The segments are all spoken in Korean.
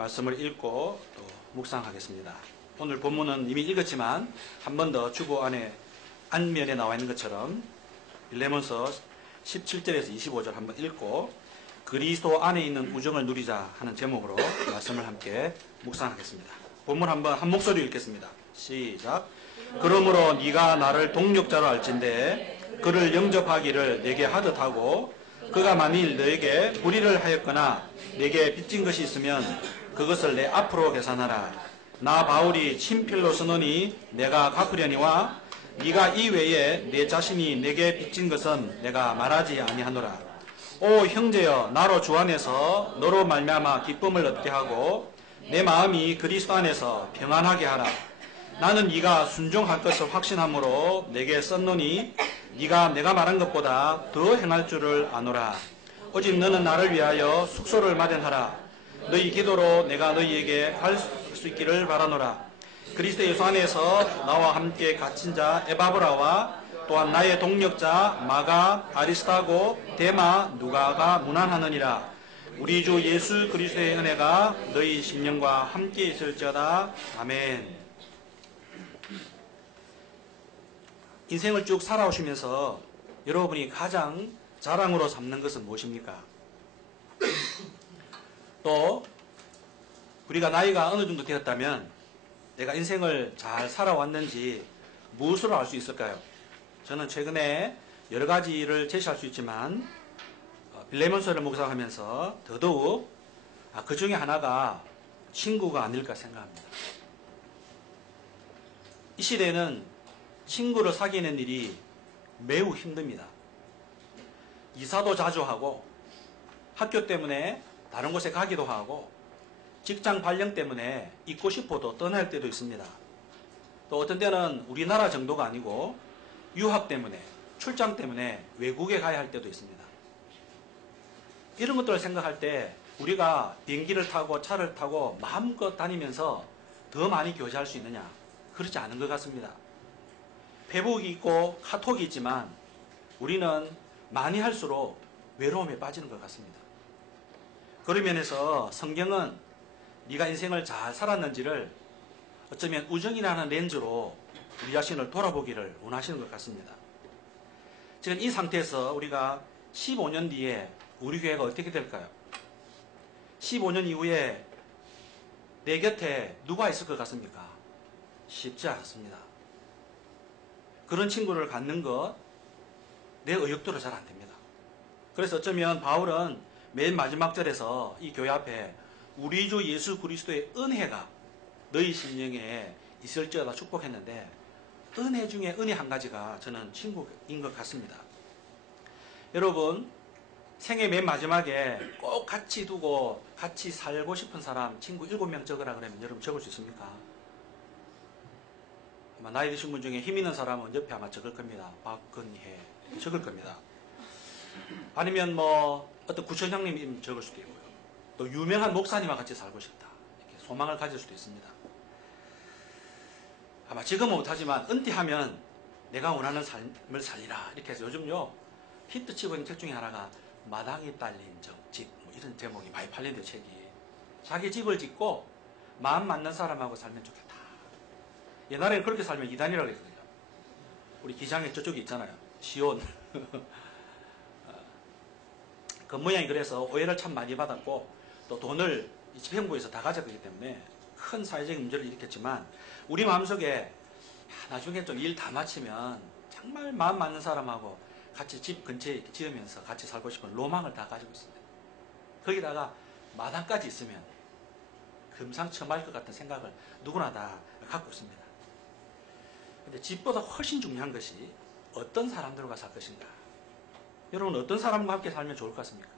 말씀을 읽고 또 묵상하겠습니다. 오늘 본문은 이미 읽었지만 한 번 더 주보 안에 안면에 나와 있는 것처럼 빌레몬서 17절에서 25절 한번 읽고 그리스도 안에 있는 우정을 누리자 하는 제목으로 말씀을 함께 묵상하겠습니다. 본문 한번 한 목소리 읽겠습니다. 시작. 그러므로 네가 나를 동력자로 알진대 그를 영접하기를 내게 하듯 하고 그가 만일 너에게 불의를 하였거나 내게 빚진 것이 있으면 그것을 내 앞으로 계산하라. 나 바울이 친필로 쓰노니 내가 갚으려니와 네가 이외에 내 자신이 내게 빚진 것은 내가 말하지 아니하노라. 오 형제여, 나로 주 안에서 너로 말미암아 기쁨을 얻게 하고 내 마음이 그리스도 안에서 평안하게 하라. 나는 네가 순종할 것을 확신함으로 내게 썼노니 네가 내가 말한 것보다 더 행할 줄을 아노라. 오직 너는 나를 위하여 숙소를 마련하라. 너희 기도로 내가 너희에게 갈 수 있기를 바라노라. 그리스도 예수 안에서 나와 함께 갇힌 자 에바브라와 또한 나의 동력자 마가, 아리스타고, 데마, 누가가 문안하느니라. 우리 주 예수 그리스도의 은혜가 너희 심령과 함께 있을지어다. 아멘. 인생을 쭉 살아오시면서 여러분이 가장 자랑으로 삼는 것은 무엇입니까? 또 우리가 나이가 어느 정도 되었다면 내가 인생을 잘 살아왔는지 무엇으로 알 수 있을까요? 저는 최근에 여러 가지를 제시할 수 있지만 빌레몬서를 묵상하면서 더더욱 그 중에 하나가 친구가 아닐까 생각합니다. 이 시대에는 친구를 사귀는 일이 매우 힘듭니다. 이사도 자주 하고 학교 때문에 다른 곳에 가기도 하고 직장 발령 때문에 있고 싶어도 떠날 때도 있습니다. 또 어떤 때는 우리나라 정도가 아니고 유학 때문에 출장 때문에 외국에 가야 할 때도 있습니다. 이런 것들을 생각할 때 우리가 비행기를 타고 차를 타고 마음껏 다니면서 더 많이 교제할 수 있느냐? 그렇지 않은 것 같습니다. 페북이 있고 카톡이 있지만 우리는 많이 할수록 외로움에 빠지는 것 같습니다. 그런 면에서 성경은 네가 인생을 잘 살았는지를 어쩌면 우정이라는 렌즈로 우리 자신을 돌아보기를 원하시는 것 같습니다. 지금 이 상태에서 우리가 15년 뒤에 우리 교회가 어떻게 될까요? 15년 이후에 내 곁에 누가 있을 것 같습니까? 쉽지 않습니다. 그런 친구를 갖는 것 내 의욕대로 잘 안 됩니다. 그래서 어쩌면 바울은 맨 마지막 절에서 이 교회 앞에 우리 주 예수 그리스도의 은혜가 너희 심령에 있을지어다 축복했는데 은혜 중에 은혜 한 가지가 저는 친구인 것 같습니다. 여러분 생애 맨 마지막에 꼭 같이 두고 같이 살고 싶은 사람 친구 7명 적으라 그러면 여러분 적을 수 있습니까? 아마 나이 드신 분 중에 힘 있는 사람은 옆에 아마 적을 겁니다. 박근혜 적을 겁니다. 아니면 뭐 어떤 구청장님 적을 수도 있고요. 또 유명한 목사님과 같이 살고 싶다 이렇게 소망을 가질 수도 있습니다. 아마 지금은 못하지만 은퇴하면 내가 원하는 삶을 살리라 이렇게 해서 요즘요 히트치고 있는 책 중에 하나가 마당이 딸린 집 뭐 이런 제목이 많이 팔린대요. 책이 자기 집을 짓고 마음 맞는 사람하고 살면 좋겠다. 옛날에는 그렇게 살면 이단이라고 했거든요. 우리 기장에 저쪽에 있잖아요. 시온 그 모양이 그래서 오해를 참 많이 받았고 또 돈을 집행부에서 다 가져가기 때문에 큰 사회적인 문제를 일으켰지만 우리 마음속에 나중에 좀 일 다 마치면 정말 마음 맞는 사람하고 같이 집 근처에 지으면서 같이 살고 싶은 로망을 다 가지고 있습니다. 거기다가 마당까지 있으면 금상첨화할 것 같은 생각을 누구나 다 갖고 있습니다. 근데 집보다 훨씬 중요한 것이 어떤 사람들과 살 것인가. 여러분 어떤 사람과 함께 살면 좋을 것 같습니까?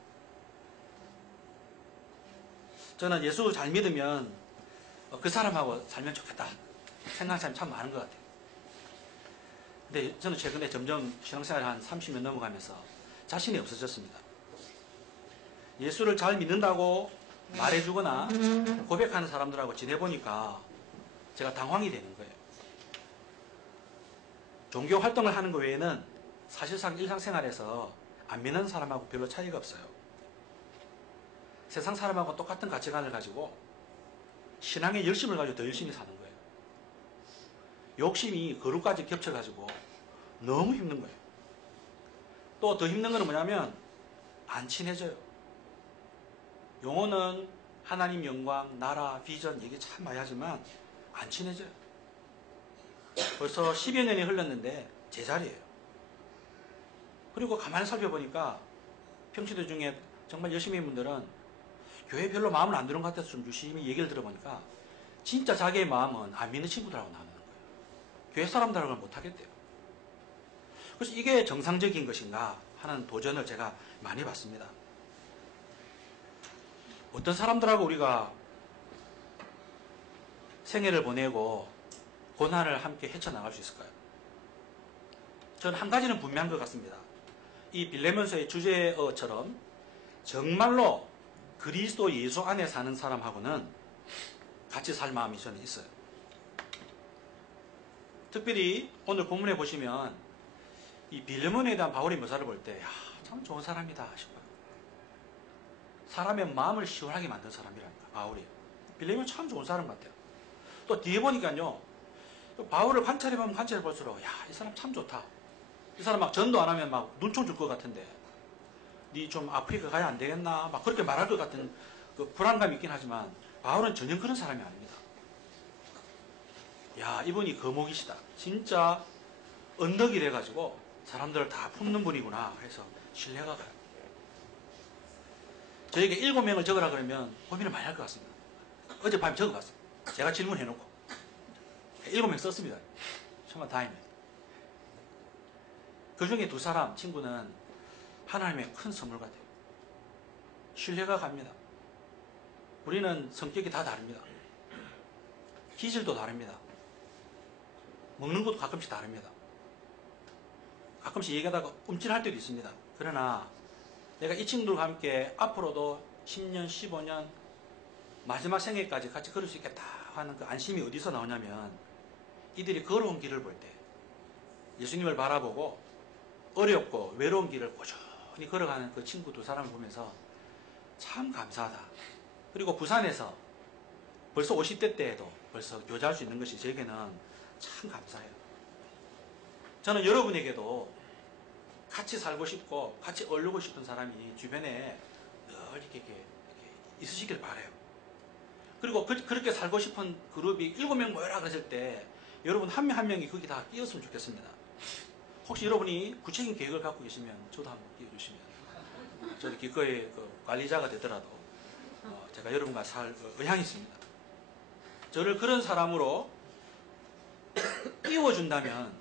저는 예수 잘 믿으면 그 사람하고 살면 좋겠다 생각하는 사람이 참 많은 것 같아요. 근데 저는 최근에 점점 신앙생활 한 30년 넘어가면서 자신이 없어졌습니다. 예수를 잘 믿는다고 말해주거나 고백하는 사람들하고 지내보니까 제가 당황이 되는 거예요. 종교 활동을 하는 것 외에는 사실상 일상생활에서 안 믿는 사람하고 별로 차이가 없어요. 세상 사람하고 똑같은 가치관을 가지고 신앙의 열심을 가지고 더 열심히 사는 거예요. 욕심이 거룩까지 겹쳐가지고 너무 힘든 거예요. 또 더 힘든 거는 뭐냐면 안 친해져요. 용어는 하나님 영광, 나라, 비전 얘기 참 많이 하지만 안 친해져요. 벌써 10여 년이 흘렀는데 제자리예요. 그리고 가만히 살펴보니까 평시들 중에 정말 열심히 한 분들은 교회 별로 마음을 안 들은 것 같아서 좀 유심히 얘기를 들어보니까 진짜 자기의 마음은 안 믿는 친구들하고 나누는 거예요. 교회 사람들하고는 못하겠대요. 그래서 이게 정상적인 것인가 하는 도전을 제가 많이 받습니다. 어떤 사람들하고 우리가 생애를 보내고 고난을 함께 헤쳐나갈 수 있을까요? 저는 한 가지는 분명한 것 같습니다. 이 빌레몬서의 주제어처럼 정말로 그리스도 예수 안에 사는 사람하고는 같이 살 마음이 저는 있어요. 특별히 오늘 본문에 보시면 이 빌레몬에 대한 바울의 묘사를 볼 때 참 좋은 사람이다 싶어요. 사람의 마음을 시원하게 만든 사람이라니까 바울이. 빌레몬 참 좋은 사람 같아요. 또 뒤에 보니까요. 바울을 관찰해보면 관찰해볼수록 이 사람 참 좋다. 이 사람 막 전도 안 하면 막 눈총 줄 것 같은데 니 좀 아프리카 가야 안 되겠나 막 그렇게 말할 것 같은 그 불안감이 있긴 하지만 바울은 전혀 그런 사람이 아닙니다. 이분이 거목이시다. 진짜 언덕이 돼가지고 사람들을 다 품는 분이구나 해서 신뢰가 가요. 저에게 7명을 적으라 그러면 고민을 많이 할 것 같습니다. 어젯밤에 적어봤어요. 제가 질문해놓고 7명 썼습니다. 정말 다행입니다. 그 중에 2사람 친구는 하나님의 큰 선물 같아요. 신뢰가 갑니다. 우리는 성격이 다 다릅니다. 기질도 다릅니다. 먹는 것도 가끔씩 다릅니다. 가끔씩 얘기하다가 움찔할 때도 있습니다. 그러나 내가 이 친구들과 함께 앞으로도 10년, 15년 마지막 생애까지 같이 걸을 수 있겠다 하는 그 안심이 어디서 나오냐면 이들이 걸어온 길을 볼 때 예수님을 바라보고 어렵고 외로운 길을 꾸준히 걸어가는 그 친구 2사람을 보면서 참 감사하다. 그리고 부산에서 벌써 50대 때에도 벌써 교제할 수 있는 것이 제게는 참 감사해요. 저는 여러분에게도 같이 살고 싶고 같이 어울리고 싶은 사람이 주변에 늘 이렇게 있으시길 바라요. 그리고 그렇게 살고 싶은 그룹이 7명 모여라 그랬을 때 여러분 한 명 한 명이 거기 다 끼었으면 좋겠습니다. 혹시 여러분이 구체적인 계획을 갖고 계시면 저도 한번 끼워주시면 저도 기꺼이 관리자가 되더라도 제가 여러분과 살 의향이 있습니다. 저를 그런 사람으로 끼워준다면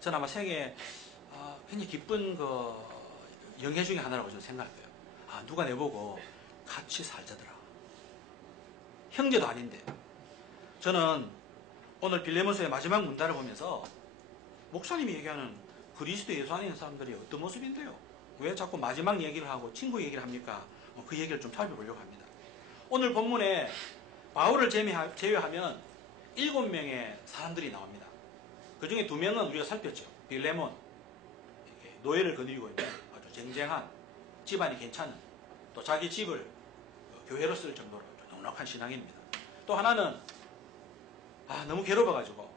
저는 아마 생애 굉장히 기쁜 영예 중에 하나라고 저는 생각할 거예요. 누가 내보고 같이 살자더라. 형제도 아닌데. 저는 오늘 빌레몬서의 마지막 문단을 보면서 목사님이 얘기하는 그리스도 예수 안에 있는 사람들이 어떤 모습인데요? 왜 자꾸 마지막 얘기를 하고 친구 얘기를 합니까? 그 얘기를 좀 살펴보려고 합니다. 오늘 본문에 바울을 제외하면 7명의 사람들이 나옵니다. 그 중에 2명은 우리가 살폈죠. 빌레몬, 노예를 거느리고 있는 아주 쟁쟁한 집안이 괜찮은 또 자기 집을 교회로 쓸 정도로 넉넉한 신앙입니다. 또 하나는 너무 괴로워가지고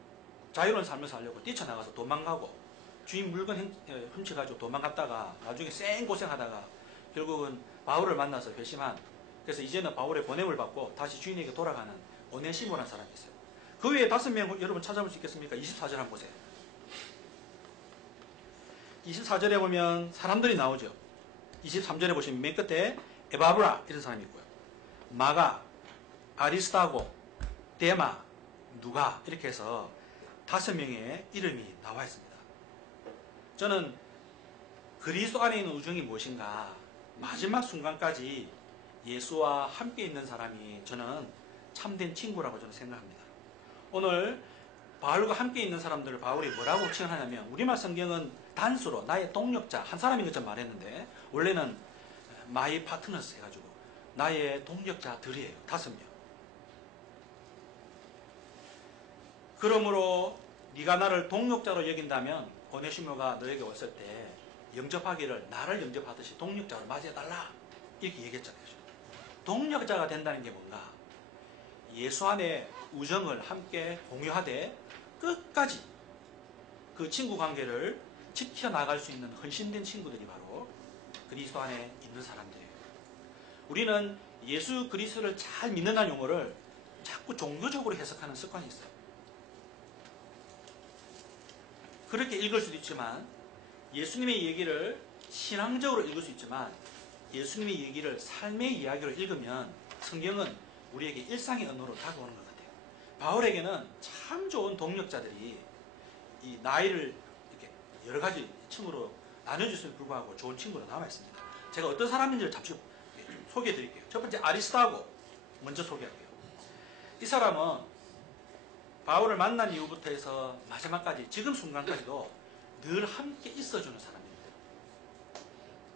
자유로운 삶을 살려고 뛰쳐나가서 도망가고 주인 물건 훔쳐가지고 도망갔다가 나중에 쌩고생하다가 결국은 바울을 만나서 회심한, 그래서 이제는 바울의 보냄을 받고 다시 주인에게 돌아가는 오네시모라는 사람이 있어요. 그 외에 5명 여러분 찾아볼 수 있겠습니까? 24절 한번 보세요. 24절에 보면 사람들이 나오죠. 23절에 보시면 맨 끝에 에바브라 이런 사람이 있고요. 마가, 아리스타고, 데마, 누가 이렇게 해서 5명의 이름이 나와 있습니다. 저는 그리스도 안에 있는 우정이 무엇인가, 마지막 순간까지 예수와 함께 있는 사람이 저는 참된 친구라고 저는 생각합니다. 오늘 바울과 함께 있는 사람들을 바울이 뭐라고 칭하냐면, 우리말 성경은 단수로 나의 동력자 한 사람인 것처럼 말했는데 원래는 my partners 해가지고 나의 동력자들이에요. 5명. 그러므로 네가 나를 동력자로 여긴다면 오네시모가 너에게 왔을 때 영접하기를 나를 영접하듯이 동력자로 맞이해달라 이렇게 얘기했잖아요. 동력자가 된다는 게 뭔가, 예수 안에 우정을 함께 공유하되 끝까지 그 친구 관계를 지켜나갈 수 있는 헌신된 친구들이 바로 그리스도 안에 있는 사람들이에요. 우리는 예수 그리스도를 잘 믿는다는 용어를 자꾸 종교적으로 해석하는 습관이 있어요. 그렇게 읽을 수도 있지만 예수님의 얘기를 신앙적으로 읽을 수 있지만 예수님의 얘기를 삶의 이야기로 읽으면 성경은 우리에게 일상의 언어로 다가오는 것 같아요. 바울에게는 참 좋은 동력자들이 이 나이를 이렇게 여러 가지 층으로 나눠줬음에 불구하고 좋은 친구로 남아있습니다. 제가 어떤 사람인지를 잠시 소개해 드릴게요. 첫 번째 아리스타고 먼저 소개할게요. 이 사람은 바울을 만난 이후부터 해서 마지막까지 지금 순간까지도 늘 함께 있어주는 사람입니다.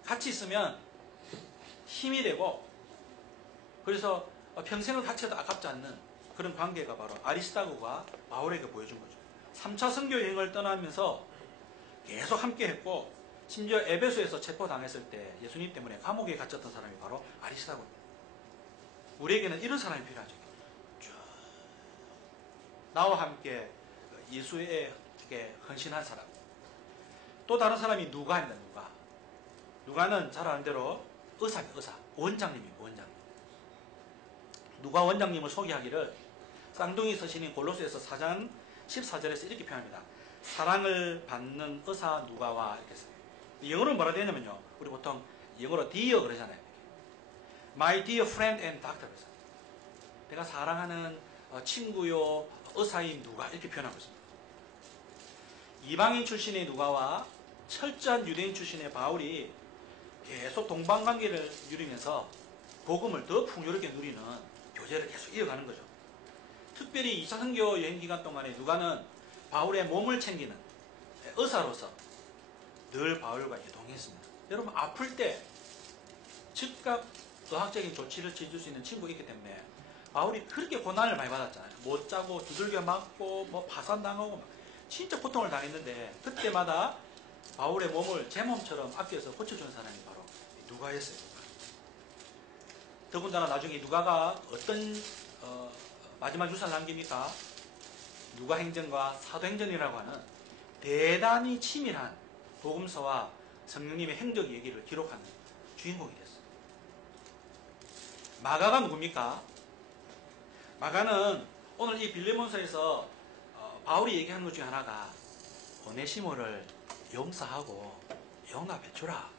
같이 있으면 힘이 되고 그래서 평생을 같이 해도 아깝지 않는 그런 관계가 바로 아리스타고가 바울에게 보여준 거죠. 3차 선교 여행을 떠나면서 계속 함께 했고 심지어 에베소에서 체포당했을 때 예수님 때문에 감옥에 갇혔던 사람이 바로 아리스타고입니다. 우리에게는 이런 사람이 필요하죠. 쭉 나와 함께 예수에게 헌신한 사람. 또 다른 사람이 누가입니다. 누가는 잘 아는 대로 의사입니다. 의사. 원장님입니다. 원장님. 누가 원장님을 소개하기를 쌍둥이 서신인 골로새서 4장 14절에서 이렇게 표현합니다. 사랑을 받는 의사 누가와 이렇게 써요. 영어로 뭐라 되냐면요. 우리 보통 영어로 dear 그러잖아요. My dear friend and doctor. 내가 사랑하는 친구요 의사인 누가 이렇게 표현하고 있습니다. 이방인 출신의 누가와 철저한 유대인 출신의 바울이 계속 동반관계를 누리면서 복음을 더 풍요롭게 누리는 교제를 계속 이어가는 거죠. 특별히 2차 선교 여행 기간 동안에 누가는 바울의 몸을 챙기는 의사로서 늘 바울과 이동했습니다. 여러분 아플 때 즉각 의학적인 조치를 취해줄 수 있는 친구가 있기 때문에 바울이 그렇게 고난을 많이 받았잖아요. 못 자고 두들겨 맞고 뭐 파산당하고 진짜 고통을 당했는데 그때마다 바울의 몸을 제 몸처럼 아껴서 고쳐주는 사람이 바로 누가였어요. 더군다나 나중에 누가가 어떤 마지막 유산을 남깁니까? 누가행전과 사도행전이라고 하는 대단히 치밀한 복음서와 성령님의 행적 얘기를 기록하는 주인공이 됐어요. 마가가 누굽니까? 마가는 오늘 이 빌레몬서에서 바울이 얘기하는 것 중에 하나가 오네시모를 용서하고 용납해주라.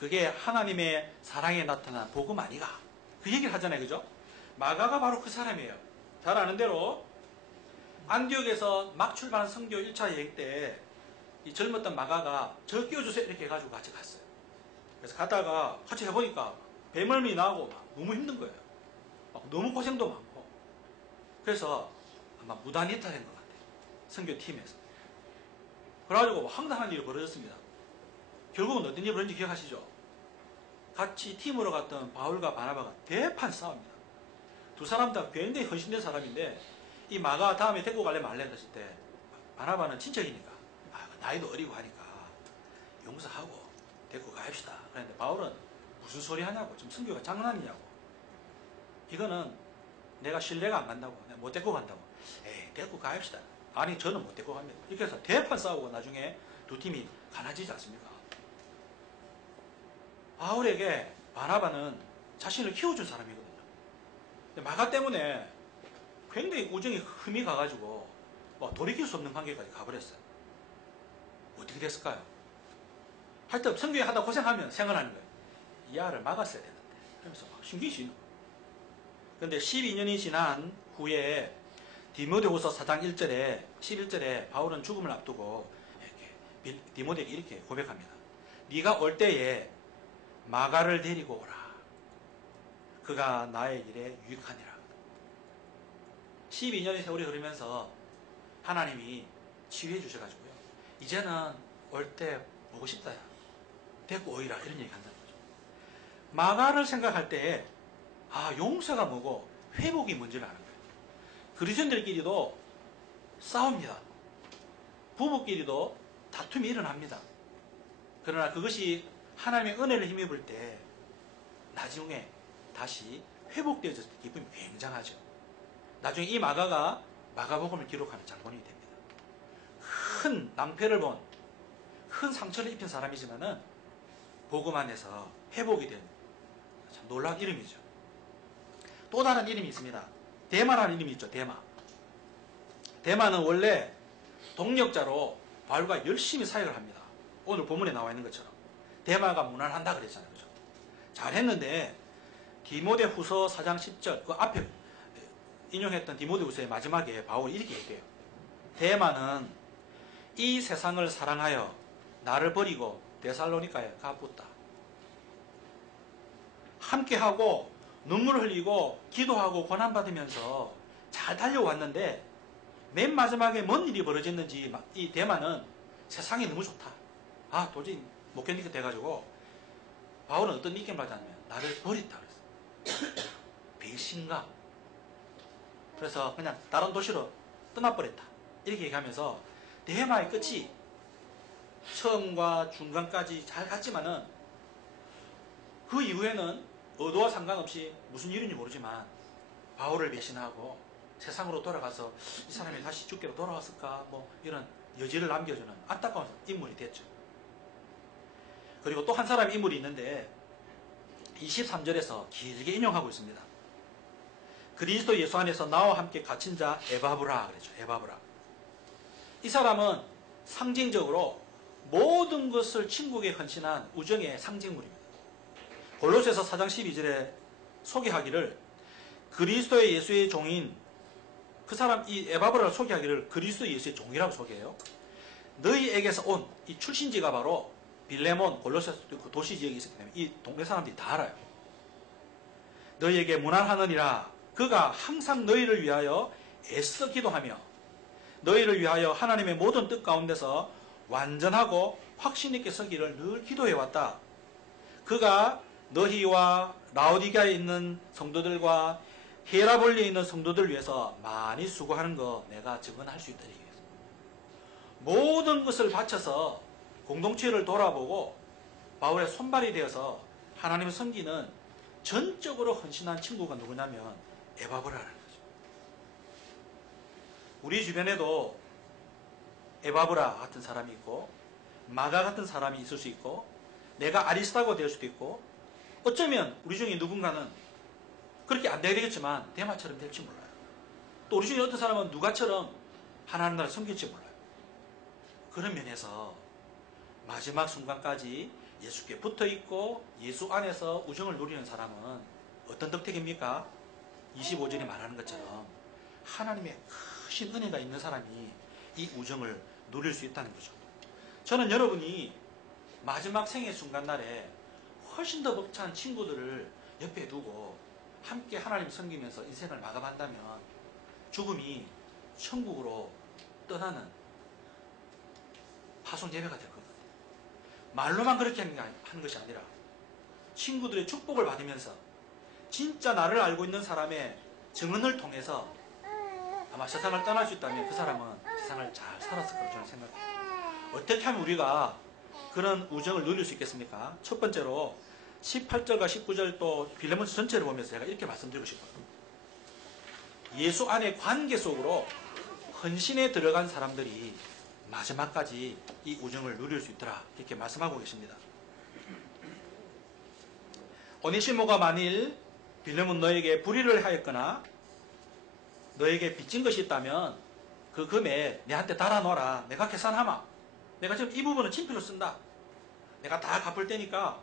그게 하나님의 사랑에 나타난 복음 아니가? 그 얘기를 하잖아요. 그죠? 마가가 바로 그 사람이에요. 잘 아는 대로 안디옥에서 막 출발한 선교 1차 여행 때 이 젊었던 마가가 저 끼워주세요 이렇게 해가지고 같이 갔어요. 그래서 가다가 같이 해보니까 배멀미 나고 막 너무 힘든 거예요. 막 너무 고생도 많고 그래서 아마 무단 이탈한 것 같아요. 선교팀에서. 그래가지고 황당한 일이 벌어졌습니다. 결국은 어떤 일이 벌어졌는지 기억하시죠? 같이 팀으로 갔던 바울과 바나바가 대판 싸웁니다. 두 사람 다 굉장히 헌신된 사람인데 이 마가 다음에 데리고 가려면 말래 했을 때 바나바는 친척이니까 나이도 어리고 하니까 용서하고 데리고 가입시다. 그런데 바울은 무슨 소리 하냐고. 지금 선교가 장난이냐고. 이거는 내가 신뢰가 안 간다고. 내가 못 데리고 간다고. 에이 데리고 가입시다. 아니 저는 못 데리고 갑니다. 이렇게 해서 대판 싸우고 나중에 두 팀이 갈라지지 않습니까? 바울에게 바나바는 자신을 키워준 사람이거든요. 근데 마가 때문에 굉장히 우정이 흠이 가가지고 돌이킬 수 없는 관계까지 가버렸어요. 어떻게 됐을까요? 하여튼 선교회 하다 고생하면 생각하는 거예요. 이 아를 막았어야 되는데. 그러면서 막 신경이 쓰이는 거예요. 그런데 12년이 지난 후에 디모데후서 4장 1절에 11절에 바울은 죽음을 앞두고 이렇게 디모데에게 이렇게 고백합니다. 네가 올 때에 마가를 데리고 오라. 그가 나의 일에 유익하니라. 12년의 세월이 흐르면서 하나님이 치유해 주셔가지고요. 이제는 올 때 보고 싶다. 데리고 오이라. 이런 얘기 한다는 거죠. 마가를 생각할 때에 용서가 뭐고 회복이 뭔지를 아는 거예요. 그리스도인들끼리도 싸웁니다. 부부끼리도 다툼이 일어납니다. 그러나 그것이 하나님의 은혜를 힘입을 때 나중에 다시 회복되어졌을 때 기쁨이 굉장하죠. 나중에 이 마가가 마가복음을 기록하는 장본인이 됩니다. 큰 낭패를 본, 큰 상처를 입힌 사람이지만은 복음 안에서 회복이 된 참 놀라운 이름이죠. 또 다른 이름이 있습니다. 데마라는 이름이 있죠. 데마. 데마는 원래 동력자로 바울과 열심히 사역을 합니다. 오늘 본문에 나와 있는 것처럼 데마가 무난한다 그랬잖아요. 그죠? 잘했는데 디모데 후서 4장 10절 그 앞에 인용했던 디모데 후서의 마지막에 바울이 이렇게 얘기해요. 데마는 이 세상을 사랑하여 나를 버리고 데살로니가에 가붙다. 함께하고 눈물 흘리고 기도하고 고난받으면서 잘 달려왔는데 맨 마지막에 뭔 일이 벌어졌는지 이 데마는 세상이 너무 좋다. 아 도저히 못 견디게 돼가지고 바울은 어떤 느낌을 받았냐면 나를 버렸다 그랬어요. 배신감. 그래서 그냥 다른 도시로 떠나버렸다. 이렇게 얘기하면서 데마의 끝이 처음과 중간까지 잘 갔지만은 그 이후에는 의도와 상관없이 무슨 일인지 모르지만 바울을 배신하고 세상으로 돌아가서 이 사람이 다시 죽기로 돌아왔을까 뭐 이런 여지를 남겨주는 안타까운 인물이 됐죠. 그리고 또 한 사람 인물이 있는데 23절에서 길게 인용하고 있습니다. 그리스도 예수 안에서 나와 함께 갇힌 자 에바브라 그랬죠. 에바브라. 이 사람은 상징적으로 모든 것을 친구에게 헌신한 우정의 상징물입니다. 골로새서 4장 12절에 소개하기를 그리스도의 예수의 종인 그 사람 이 에바브라를 소개하기를 그리스도 예수의 종이라고 소개해요. 너희에게서 온 이 출신지가 바로 빌레몬 골로새 그 도시 지역이 있었기 때문에 이 동네 사람들이 다 알아요. 너희에게 문안하느니라 그가 항상 너희를 위하여 애써 기도하며 너희를 위하여 하나님의 모든 뜻 가운데서 완전하고 확신 있게 서기를 늘 기도해왔다. 그가 너희와 라오디게아에 있는 성도들과 히에라볼리에 있는 성도들 위해서 많이 수고하는 거 내가 증언할 수 있다는 얘기예요. 모든 것을 바쳐서 공동체를 돌아보고 바울의 손발이 되어서 하나님을 섬기는 전적으로 헌신한 친구가 누구냐면 에바브라라는 거죠. 우리 주변에도 에바브라 같은 사람이 있고 마가 같은 사람이 있을 수 있고 내가 아리스타고 될 수도 있고 어쩌면 우리 중에 누군가는 그렇게 안 되겠지만 데마처럼 될지 몰라요. 또 우리 중에 어떤 사람은 누가처럼 하나님 나라를 섬길지 몰라요. 그런 면에서 마지막 순간까지 예수께 붙어있고 예수 안에서 우정을 누리는 사람은 어떤 덕택입니까? 25절이 말하는 것처럼 하나님의 크신 은혜가 있는 사람이 이 우정을 누릴 수 있다는 거죠. 저는 여러분이 마지막 생의 순간날에 훨씬 더 벅찬 친구들을 옆에 두고 함께 하나님 섬기면서 인생을 마감한다면 죽음이 천국으로 떠나는 파송 예배가 될 것 같아요. 말로만 그렇게 하는 것이 아니라 친구들의 축복을 받으면서 진짜 나를 알고 있는 사람의 증언을 통해서 아마 세상을 떠날 수 있다면 그 사람은 세상을 잘 살았을 거라고 저는 생각합니다. 어떻게 하면 우리가 그런 우정을 누릴 수 있겠습니까? 첫 번째로 18절과 19절 또 빌레몬서 전체를 보면서 제가 이렇게 말씀드리고 싶어요. 예수 안의 관계 속으로 헌신에 들어간 사람들이 마지막까지 이 우정을 누릴 수 있더라 이렇게 말씀하고 계십니다. 오네시모가 만일 빌레몬 너에게 불의를 하였거나 너에게 빚진 것이 있다면 그 금액 내한테 달아놓아라. 내가 계산하마. 내가 지금 이 부분은 친필로 쓴다. 내가 다 갚을 테니까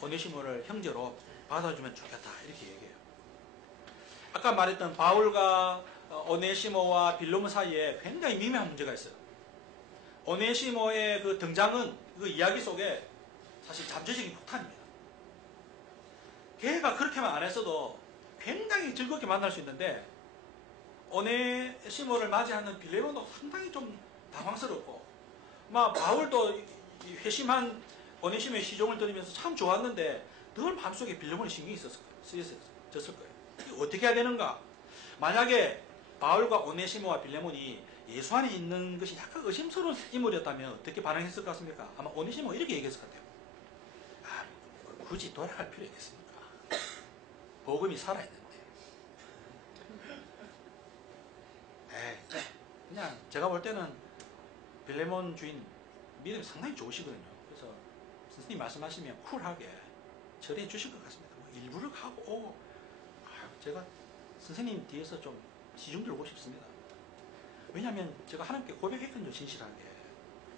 오네시모를 형제로 받아주면 좋겠다 이렇게 얘기해요. 아까 말했던 바울과 오네시모와 빌레몬 사이에 굉장히 미묘한 문제가 있어요. 오네시모의 그 등장은 그 이야기 속에 사실 잠재적인 폭탄입니다. 걔가 그렇게만 안 했어도 굉장히 즐겁게 만날 수 있는데 오네시모를 맞이하는 빌레몬도 상당히 좀 당황스럽고 막 바울도 회심한 오네시모의 시종을 들으면서 참 좋았는데 늘 마음속에 빌레몬의 신경이 쓰였을 거예요. 어떻게 해야 되는가? 만약에 바울과 오네시모와 빌레몬이 예수 안에 있는 것이 약간 의심스러운 인물이었다면 어떻게 반응했을 것 같습니까? 아마 오네시모가 이렇게 얘기했을 것 같아요. 아, 굳이 돌아갈 필요 있겠습니까? 복음이 살아있는데. 제가 볼 때는 빌레몬 주인 믿음이 상당히 좋으시거든요. 그래서 선생님 말씀하시면 쿨하게 처리해 주실 것 같습니다. 뭐 일부러 가고 오고 제가 선생님 뒤에서 좀 시중 들고 싶습니다. 왜냐하면 제가 하나님께 고백했거든요. 진실하게.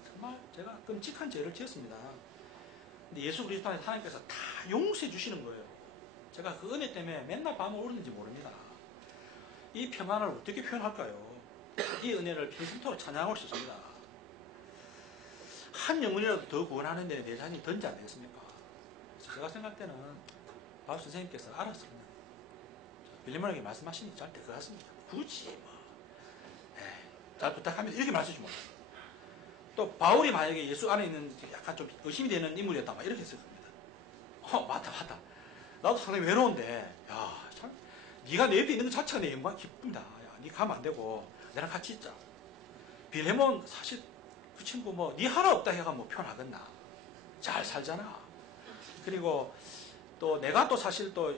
정말 제가 끔찍한 죄를 지었습니다. 근데 예수 그리스도 안에서 하나님께서 다 용서해 주시는 거예요. 제가 그 은혜 때문에 맨날 밤을 울었는지 모릅니다. 이 평안을 어떻게 표현할까요? 이 은혜를 평생토록 찬양하고 싶습니다. 한 영혼이라도 더 구원하는데 내 자신이 던지 안 되겠습니까? 그래서 제가 생각할 때는 바울 선생님께서 알았습니다. 빌레몬에게 말씀하시니 잘 될 것 같습니다. 굳이 뭐 잘 부탁하면 이렇게 말씀해 주면 또 바울이 만약에 예수 안에 있는 약간 좀 의심이 되는 인물이었다 막 이렇게 했을 겁니다. 맞다. 나도 상당히 외로운데 참 네가 내 옆에 있는 것 자체가 내 영광 기쁩니다. 네 가면 안 되고 나랑 같이 있자. 빌레몬 사실 그 친구 뭐 네 하나 없다 해가 뭐 편하겠나. 잘 살잖아. 그리고 또 내가 또 사실 또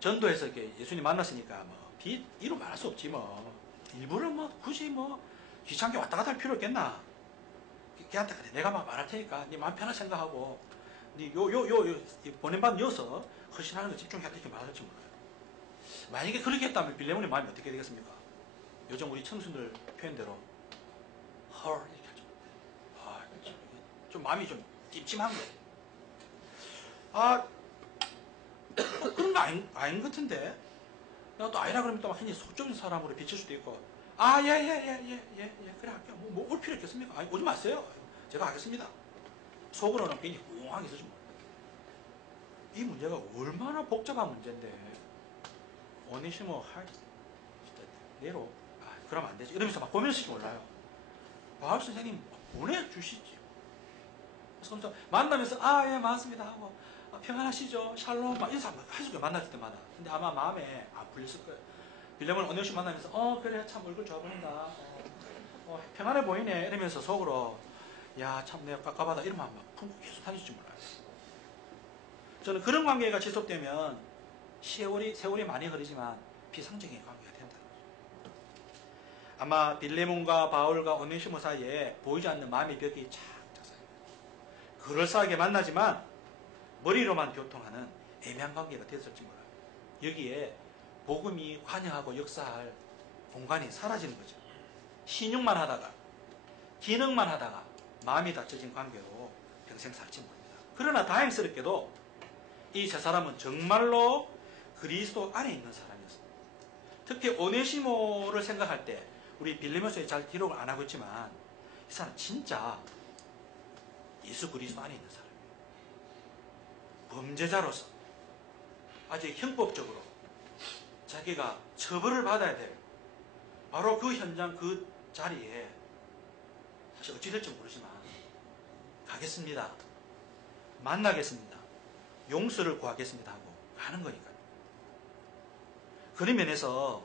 전도해서 이렇게 예수님 만났으니까 뭐 이루 말할 수 없지 뭐. 일부러 뭐 굳이 뭐 귀찮게 왔다 갔다 할 필요 있겠나. 걔한테 그래 내가 막 말할 테니까 네 마음 편하게 생각하고 네 보낸받은 여서 헌신하는 거 집중해야 이렇게 말할지 몰라요. 만약에 그렇게 했다면 빌레몬의 마음이 어떻게 되겠습니까? 요즘 우리 청순들 표현대로 헐 이렇게 하죠. 좀 마음이 좀 찜찜한 거예요. 그런 거 아닌 것 같은데 내가 또 아니라 그러면 또 막 굉장히 속좁은 사람으로 비칠 수도 있고 예 그래 할게요. 뭐 올 필요 있겠습니까? 오지 마세요. 제가 하겠습니다. 속으로는 괜히 웅하게 있어지 뭐. 이 문제가 얼마나 복잡한 문제인데 오네시모 내로 그러면 안 되지 이러면서 막 보면서 몰라요. 바울 선생님 보내주시지. 그래서 만나면서 예 맞습니다 하고 평안하시죠 샬롬 막 인사 해주고 만날 때마다. 근데 아마 마음에 안 풀렸을 거예요. 빌레몬 오네시모 만나면서 그래 참 얼굴 좋아 보인다. 평안해 보이네 이러면서 속으로 참 내가 깝깝하다 이런 마음 막 품고 계속 다니실지 몰라요. 저는 그런 관계가 지속되면 세월이 많이 흐르지만 비상적인 관계가 된다는 거죠. 아마 빌레몬과 바울과 오네시모 사이에 보이지 않는 마음의 벽이 착착 쌓여요. 그럴싸하게 만나지만 머리로만 교통하는 애매한 관계가 됐을지 몰라요. 여기에 복음이 관여하고 역사할 공간이 사라지는 거죠. 신용만 하다가 기능만 하다가 마음이 닫혀진 관계로 평생 살지 모릅니다. 그러나 다행스럽게도 이 세 사람은 정말로 그리스도 안에 있는 사람이었습니다. 특히 오네시모를 생각할 때 우리 빌레몬서에 잘 기록을 안 하고 있지만 이 사람 진짜 예수 그리스도 안에 있는 사람이에요. 범죄자로서 아주 형법적으로 자기가 처벌을 받아야 될 바로 그 현장 그 자리에 사실 어찌 될지 모르지만 가겠습니다. 만나겠습니다. 용서를 구하겠습니다 하고 가는 거니까요. 그런 면에서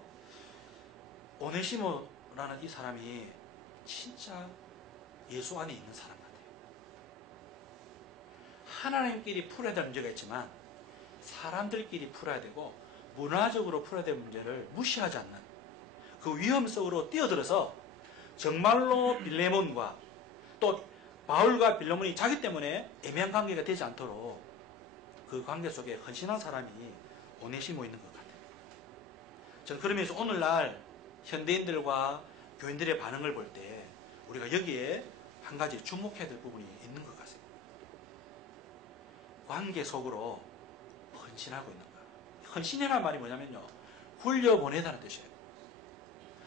오네시모라는 이 사람이 진짜 예수 안에 있는 사람 같아요. 하나님끼리 풀어야 될 문제가 있지만 사람들끼리 풀어야 되고 문화적으로 풀어야 될 문제를 무시하지 않는 그 위험 속으로 뛰어들어서 정말로 빌레몬과 또 바울과 빌레몬이 자기 때문에 애매한 관계가 되지 않도록 그 관계 속에 헌신한 사람이 오네시모 있는 것 같아요. 저는 그러면서 오늘날 현대인들과 교인들의 반응을 볼 때 우리가 여기에 한 가지 주목해야 될 부분이 있는 것 같습니다. 관계 속으로 헌신하고 있는 거야. 헌신이라는 말이 뭐냐면요. 굴려보내다는 뜻이에요.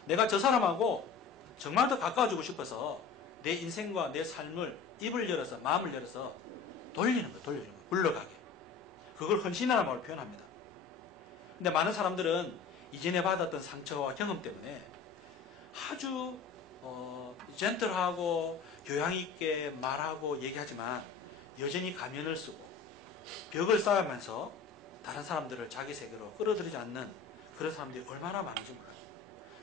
내가 저 사람하고 정말 더 가까워지고 싶어서 내 인생과 내 삶을 입을 열어서 마음을 열어서 돌리는 거예요. 굴러가게. 그걸 헌신이라는 말로 표현합니다. 근데 많은 사람들은 이전에 받았던 상처와 경험 때문에 아주 젠틀하고 교양 있게 말하고 얘기하지만 여전히 가면을 쓰고 벽을 쌓으면서 다른 사람들을 자기 세계로 끌어들이지 않는 그런 사람들이 얼마나 많은지 몰라요.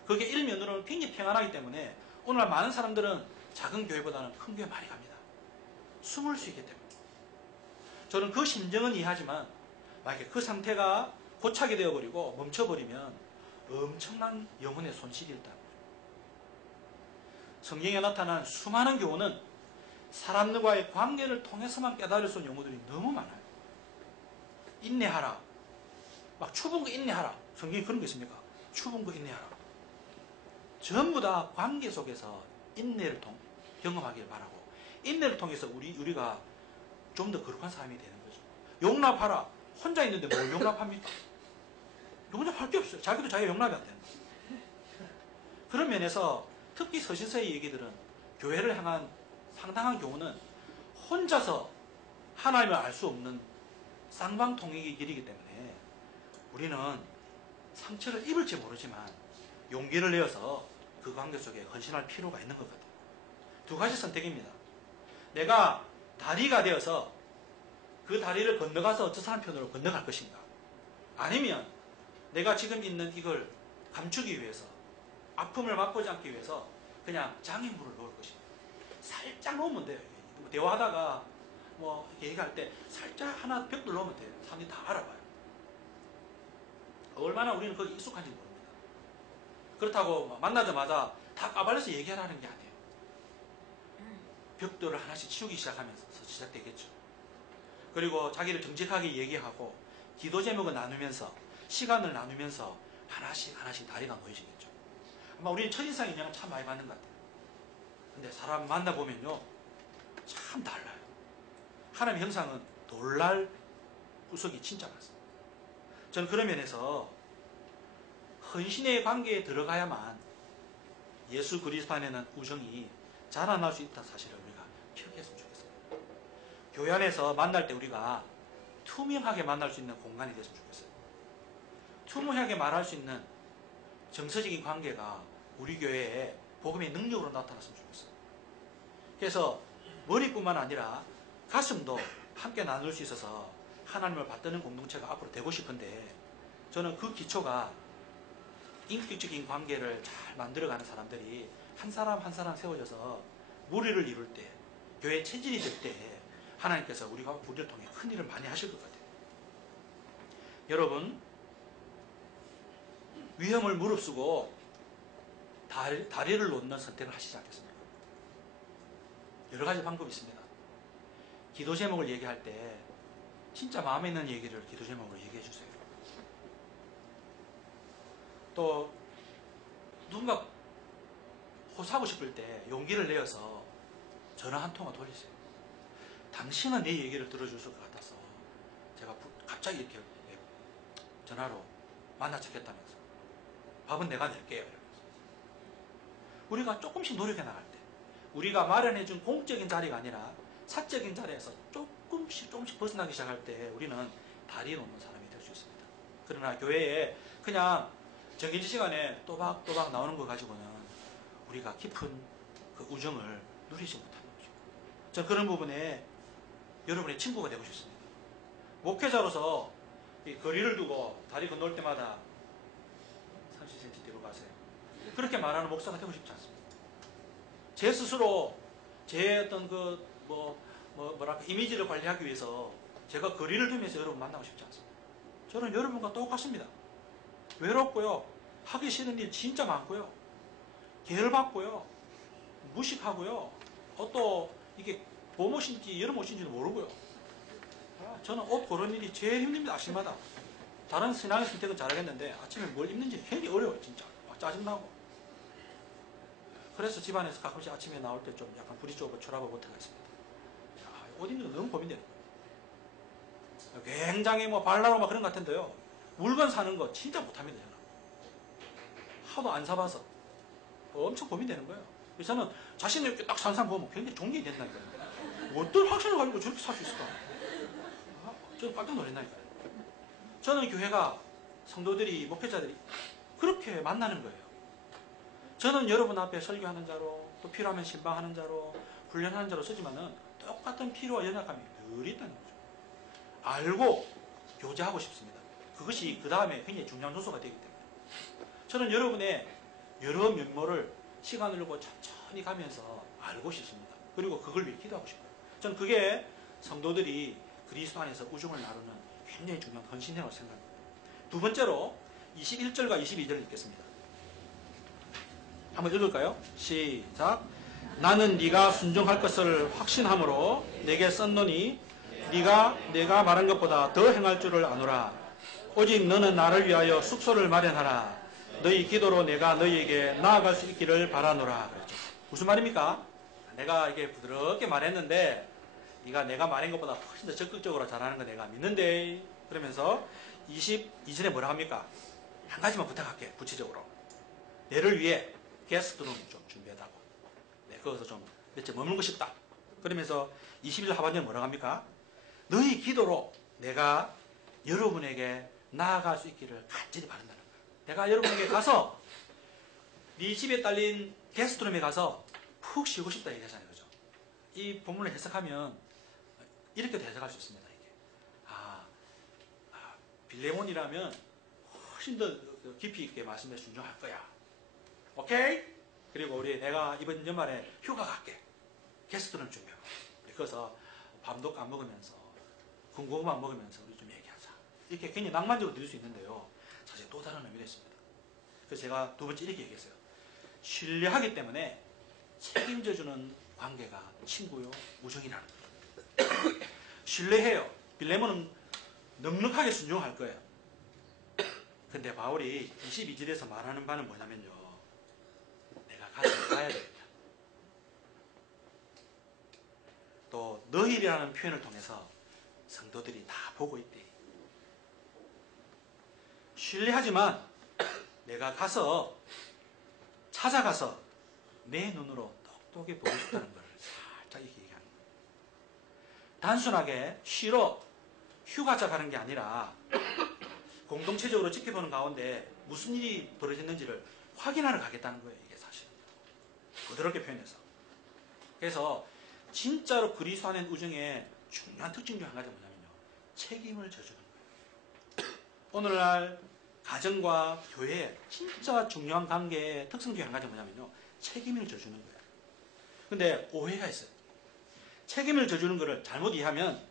그게 일면으로는 굉장히 평안하기 때문에 오늘 많은 사람들은 작은 교회보다는 큰 교회 많이 갑니다. 숨을 쉬기 때문에. 저는 그 심정은 이해하지만 만약에 그 상태가 고착이 되어버리고 멈춰버리면 엄청난 영혼의 손실이 있다. 성경에 나타난 수많은 교훈은 사람들과의 관계를 통해서만 깨달을 수 있는 용어들이 너무 많아요. 인내하라. 막 추분 거 인내하라. 성경에 그런 게 있습니까? 추분 거 인내하라. 전부 다 관계 속에서 인내를 경험하길 바라고, 인내를 통해서 우리가 좀 더 거룩한 사람이 되는 거죠. 용납하라. 혼자 있는데 뭘 용납합니까? 용납할 게 없어요. 자기도 자기가 용납이 안 되는 거예요. 그런 면에서 특히 서신서의 얘기들은 교회를 향한 상당한 교훈은 혼자서 하나님을 알 수 없는 쌍방통행의 길이기 때문에 우리는 상처를 입을지 모르지만 용기를 내어서 그 관계 속에 헌신할 필요가 있는 것 같아요. 두 가지 선택입니다. 내가 다리가 되어서 그 다리를 건너가서 저 사람 편으로 건너갈 것인가, 아니면 내가 지금 있는 이걸 감추기 위해서, 아픔을 맛보지 않기 위해서 그냥 장애물을 놓을 것인가. 살짝 놓으면 돼요. 대화하다가 뭐 얘기할 때 살짝 하나 벽돌 놓으면 돼요. 사람들이 다 알아봐요. 얼마나 우리는 거기 익숙한지 모릅니다. 그렇다고 만나자마자 다 까발려서 얘기하라는 게 아니에요. 벽돌을 하나씩 치우기 시작하면서 시작되겠죠. 그리고 자기를 정직하게 얘기하고 기도 제목을 나누면서 시간을 나누면서 하나씩 다리가 놓여지겠죠. 아마 우리는 첫인상 영향을 참 많이 받는 것 같아요. 근데 사람 만나보면요, 참 달라요. 하나님의 형상은 놀랄 구석이 진짜 많습니다. 저는 그런 면에서 헌신의 관계에 들어가야만 예수 그리스도 안에는 우정이 자라날 수 있다는 사실을 우리가 기억했으면 좋겠습니다. 교회 안에서 만날 때 우리가 투명하게 만날 수 있는 공간이 됐으면 좋겠어요. 투명하게 말할 수 있는 정서적인 관계가 우리 교회에 복음의 능력으로 나타났으면 좋겠어요. 그래서 머리뿐만 아니라 가슴도 함께 나눌 수 있어서 하나님을 받드는 공동체가 앞으로 되고 싶은데, 저는 그 기초가 인격적인 관계를 잘 만들어가는 사람들이 한 사람 한 사람 세워져서 무리를 이룰 때, 교회 체질이 될 때 하나님께서 우리를 통해 큰 일을 많이 하실 것 같아요. 여러분, 위험을 무릅쓰고 다리를 놓는 선택을 하시지 않겠습니까? 여러 가지 방법이 있습니다. 기도 제목을 얘기할 때 진짜 마음에 있는 얘기를 기도 제목으로 얘기해 주세요. 또 누군가 호소하고 싶을 때 용기를 내어서 전화 한 통화 돌리세요. 당신은 내 얘기를 들어줄 것 같아서 제가 갑자기 이렇게 전화로 만나 찾겠다면서 밥은 내가 낼게요. 이러면서. 우리가 조금씩 노력해 나갈 때, 우리가 마련해준 공적인 자리가 아니라 사적인 자리에서 조금씩 벗어나기 시작할 때 우리는 다리 놓는 사람이 될 수 있습니다. 그러나 교회에 그냥 정해진 시간에 또박또박 나오는 거 가지고는 우리가 깊은 그 우정을 누리지 못하는 거죠. 저는 그런 부분에 여러분의 친구가 되고 싶습니다. 목회자로서 이 거리를 두고 다리 건널 때마다 30cm 뒤로 가세요. 그렇게 말하는 목사가 되고 싶지 않습니다. 제 스스로 제 어떤 뭐랄까 이미지를 관리하기 위해서 제가 거리를 두면서 여러분 만나고 싶지 않습니다. 저는 여러분과 똑같습니다. 외롭고요, 하기 싫은 일 진짜 많고요, 계열받고요, 무식하고요, 또 이게 봄 옷인지 여름 옷인지도 모르고요. 저는 옷 고르는 일이 제일 힘듭니다. 아침마다. 다른 신앙의 선택은 잘하겠는데 아침에 뭘 입는지 괜히 어려워요. 진짜 막 짜증나고. 그래서 집안에서 가끔씩 아침에 나올 때 좀 약간 부리 쪼고 초라하고 못하가 있습니다. 옷 입는 거 너무 고민되는 거예요. 굉장히 발랄하고 막 그런 것 같은데요, 물건 사는 거 진짜 못합니다. 저는 하도 안 사봐서 엄청 고민되는 거예요. 그래서 저는 자신을 이렇게 딱 사는 사람 보면 굉장히 존경이 된다니까요. 어떤 확신을 가지고 저렇게 살 수 있을까? 저는 깜짝 놀랐다니까요. 저는 교회가, 성도들이, 목회자들이 그렇게 만나는 거예요. 저는 여러분 앞에 설교하는 자로, 또 필요하면 신방하는 자로, 훈련하는 자로 쓰지만은 똑같은 필요와 연약함이 늘 있다는 거죠. 알고 교제하고 싶습니다. 그것이 그 다음에 굉장히 중요한 요소가 되기 때문에 저는 여러분의 여러 면모를 시간을 두고 천천히 가면서 알고 싶습니다. 그리고 그걸 위해 기도하고 싶어요. 저는 그게 성도들이 그리스도 안에서 우정을 나누는 굉장히 중요한 헌신이라고 생각합니다. 두 번째로 21절과 22절을 읽겠습니다. 한번 읽을까요? 시작. 나는 네가 순종할 것을 확신함으로 내게 썼노니 네가 내가 말한 것보다 더 행할 줄을 아노라. 오직 너는 나를 위하여 숙소를 마련하라. 너희 기도로 내가 너희에게 나아갈 수 있기를 바라노라. 그렇죠. 무슨 말입니까? 내가 이게 부드럽게 말했는데 네가 내가 말한 것보다 훨씬 더 적극적으로 잘하는 거 내가 믿는데. 그러면서 22절에 뭐라 합니까? 한 가지만 부탁할게. 구체적으로 내를 위해 게스트룸 좀 준비해달라고. 네, 거기서 좀 며칠 머물고 싶다. 그러면서 21절 하반절에 뭐라고 합니까? 너희 기도로 내가 여러분에게 나아갈 수 있기를 간절히 바란다는 거예요. 내가 여러분에게 가서 네 집에 딸린 게스트룸에 가서 푹 쉬고 싶다 이거잖아요. 그죠? 이 본문을 해석하면 이렇게도 해석할 수 있습니다. 이게. 빌레몬이라면 훨씬 더 깊이 있게 말씀에 순종할 거야. 오케이? 그리고 내가 이번 연말에 휴가 갈게. 게스트룸 준비하고. 그래서 밤도 까먹으면서 군고구마 먹으면서 우리 좀 얘기하자. 이렇게 굉장히 낭만적으로 들릴 수 있는데요. 사실 또 다른 의미가 있습니다. 그래서 제가 두 번째 이렇게 얘기했어요. 신뢰하기 때문에 책임져주는 관계가 친구요, 우정이라는 거예요. 신뢰해요. 빌레몬은 넉넉하게 순종할 거예요. 근데 바울이 22절에서 말하는 바는 뭐냐면요. 내가 가야 되겠다. 또 너희라는 표현을 통해서 성도들이 다 보고 있대. 신뢰하지만 내가 찾아가서 내 눈으로 똑똑히 보고 싶다는 걸 살짝 이렇게 얘기하는 거예요. 단순하게 쉬러 휴가자 가는 게 아니라 공동체적으로 지켜보는 가운데 무슨 일이 벌어졌는지를 확인하러 가겠다는 거예요. 이게 사실 부드럽게 표현해서. 그래서 진짜로 그리스도 안의 우정의 중요한 특징 중 한 가지가 뭐냐면요. 책임을 져주는 거예요. 오늘날 가정과 교회의 진짜 중요한 관계의 특성 중 한 가지가 뭐냐면요. 책임을 져주는 거예요. 근데 오해가 있어요. 책임을 져주는 것을 잘못 이해하면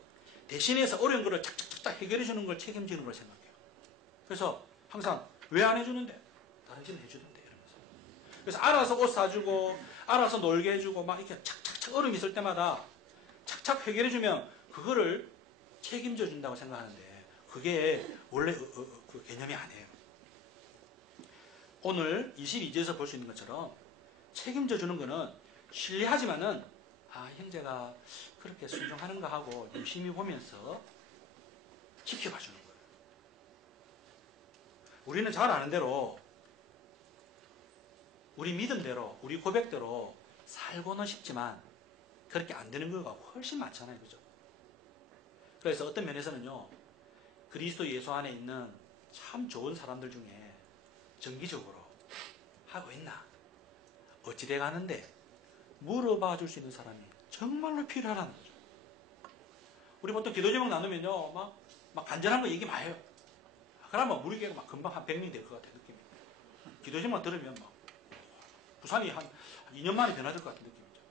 대신해서 어려운 것을 착착착 해결해 주는 걸 책임지는 걸 생각해요. 그래서 항상 왜 안 해주는데? 다른 집은 해주던데 이러면서. 그래서 알아서 옷 사주고 알아서 놀게 해주고 막 이렇게 착착착 어려움이 있을 때마다 착착 해결해 주면 그거를 책임져 준다고 생각하는데 그게 원래 그 개념이 아니에요. 오늘 22절에서 볼 수 있는 것처럼 책임져 주는 거는 신뢰하지만은 형제가 그렇게 순종하는가 하고 유심히 보면서 지켜봐 주는 거예요. 우리는 잘 아는 대로 우리 믿음대로 우리 고백대로 살고는 싶지만 그렇게 안 되는 경우가 훨씬 많잖아요. 그죠? 그래서 어떤 면에서는요. 그리스도 예수 안에 있는 참 좋은 사람들 중에 정기적으로 하고 있나? 어찌 돼 가는데 물어봐 줄 수 있는 사람이 정말로 필요하다는 거죠. 우리 보통 기도 제목 나누면요. 막 간절한 거 얘기 많이 해요. 그러면 우리 교회가 막 금방 한 100명 될 것 같아요. 느낌이. 기도 제목 들으면 막 부산이 한 2년 만에 변화될 것 같은 느낌이죠.